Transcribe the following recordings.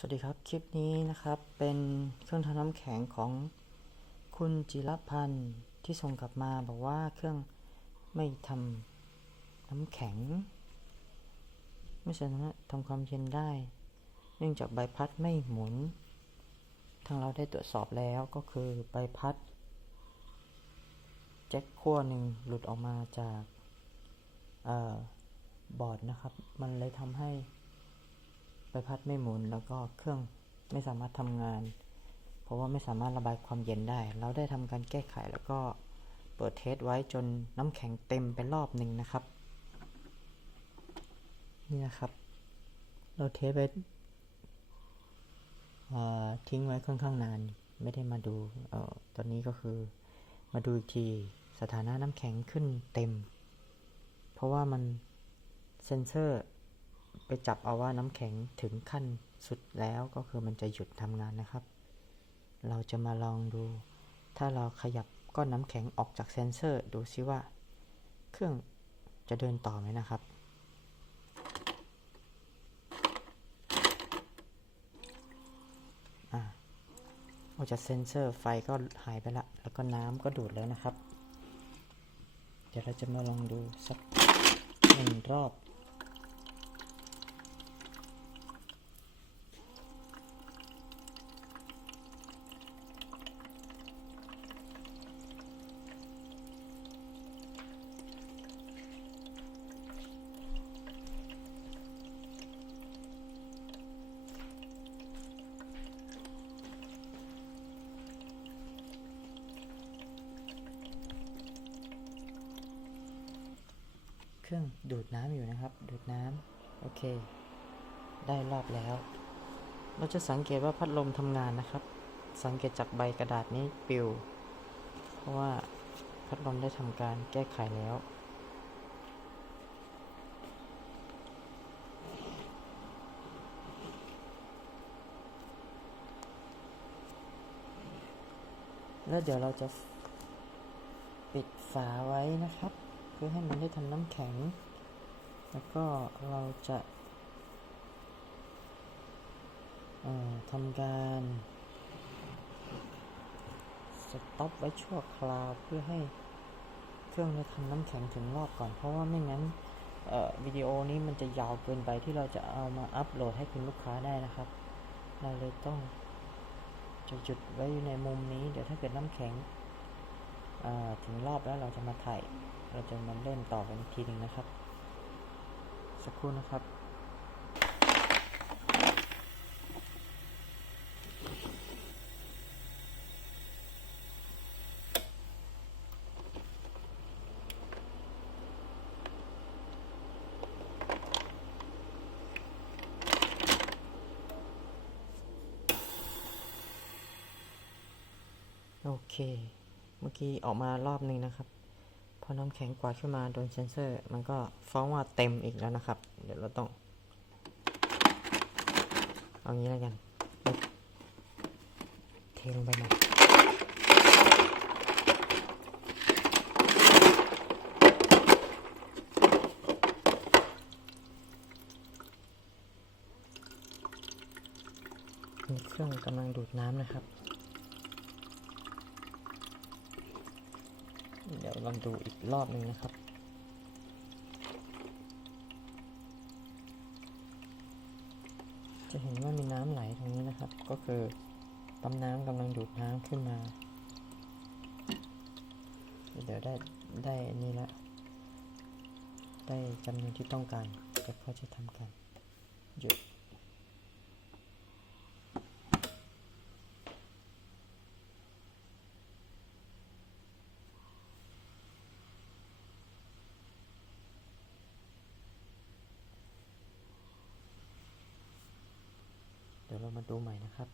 สวัสดีครับ คลิปนี้นะครับเป็นเครื่องทำน้ำแข็งของคุณจิรพันธ์ที่ส่งกลับมาบอกว่าเครื่องไม่ทำน้ำแข็ง ไม่สามารถทำความเย็นได้ เนื่องจากใบพัดไม่หมุน ทางเราได้ตรวจสอบแล้วก็คือใบพัด แจ็คขั้วหนึ่งหลุดออกมาจากออบอร์ดนะครับ มันเลยทำให้ ใบพัดไม่หมุนแล้วก็เครื่องไม่สามารถทำงาน เพราะว่าไม่สามารถระบายความเย็นได้ เราได้ทำการแก้ไขแล้วก็เปิดเทสไว้จนน้ำแข็งเต็มไปรอบหนึ่งนะครับ นี่นะครับ เราเทสไว้ทิ้งไว้ค่อนข้างนาน ไม่ได้มาดูออตอนนี้ก็คือมาดูอีกทีสถานะน้ำแข็งขึ้นเต็ม เพราะว่ามันเซนเซอร์ ไปจับเอาว่าน้ำแข็งถึงขั้นสุดแล้วก็คือมันจะหยุดทำงานนะครับ เราจะมาลองดู ถ้าเราขยับก้อนน้ำแข็งออกจากเซนเซอร์ ดูซิว่า เครื่องจะเดินต่อไหมนะครับ อ่าออกจากเซนเซอร์ไฟก็หายไปละ แล้วก็น้ำก็ดูดแล้วนะครับ เดี๋ยวเราจะมาลองดูสักหนึ่งรอบ เครื่องดูดน้ำอยู่นะครับ ดูดน้ำโอเค ได้รอบแล้ว เราจะสังเกตว่าพัดลมทำงานนะครับ สังเกตจากใบกระดาษนี้ปลิว เพราะว่าพัดลมได้ทำการแก้ไขแล้วแล้วเดี๋ยวเราจะปิดฝาไว้นะครับ พื่อให้มันได้ทำน้ำแข็ง แล้วก็เราจะทำการสต็อปไว้ชั่วคราวเพื่อให้เครื่องได้ทำน้ำแข็งถึงรอบก่อน เพราะว่าไม่งั้นวิดีโอนี้มันจะยาวเกินไปที่เราจะเอามาอัปโหลดให้คุณลูกค้าได้นะครับ เราเลยต้องจะหยุดไว้อยู่ในมุมนี้ เดี๋ยวถ้าเกิดน้ำแข็ง ถึงรอบแล้วเราจะมาถ่ายเราจะมาเล่นต่อกันอีกทีหนึ่งนะครับ สักครู่นะครับโอเค เมื่อกี้ออกมารอบหนึ่งนะครับ พอน้ำแข็งกวาดขึ้นมาโดนเซนเซอร์ มันก็ฟ้องว่าเต็มอีกแล้วนะครับ เดี๋ยวเราต้อง เอางี้แล้วกัน เทลงไปหมดนี่เครื่องกำลังดูดน้ำนะครับ เดี๋ยวลองดูอีกรอบหนึ่งนะครับ จะเห็นว่ามีน้ำไหลตรงนี้นะครับ ก็คือปั๊มน้ำกำลังดูดน้ำขึ้นมา เดี๋ยวได้ได้นี่ละ ได้จำนวนที่ต้องการก็เขาจะทำการหยุด เดี๋ยวเรามาดูใหม่นะครับ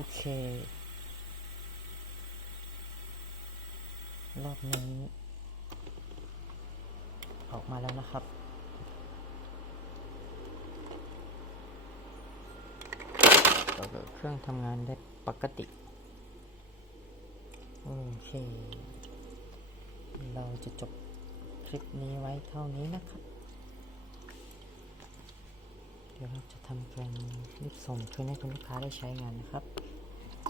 โเค รอบนี้ ออกมาแล้วนะครับ ก็เครื่องทำงานได้ปกติ โอเค เราจะจบคลิปนี้ไว้เท่านี้นะครับเดี๋ยวเราจะทำการรีบส่งคืนให้คุณลูกค้าได้ใช้งานนะครับ